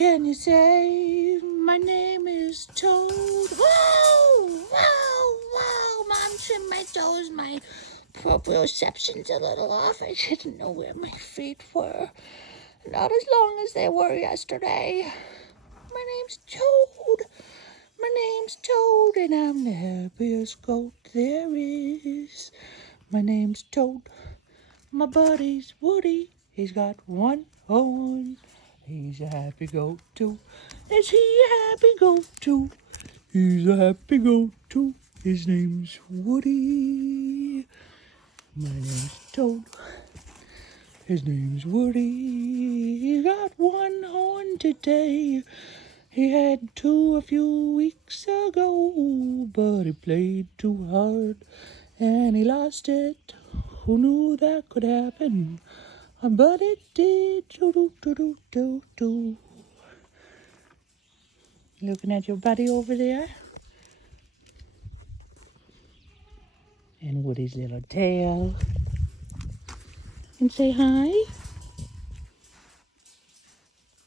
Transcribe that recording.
can you say my name is Toad? Whoa, whoa, whoa! Mom trimmed my toes. My proprioception's a little off. I didn't know where my feet were. Not as long as they were yesterday. My name's Toad. My name's Toad, and I'm the happiest goat there is. My name's Toad. My buddy's Woody. He's got one horn. He's a happy goat too. Is he a happy goat too? He's a happy goat too. His name's Woody. My name's Toad. His name's Woody. He got one horn today. He had two a few weeks ago, but he played too hard and he lost it. Who knew that could happen? But it did. Do. Looking at your buddy over there. And Woody's little tail. And say hi.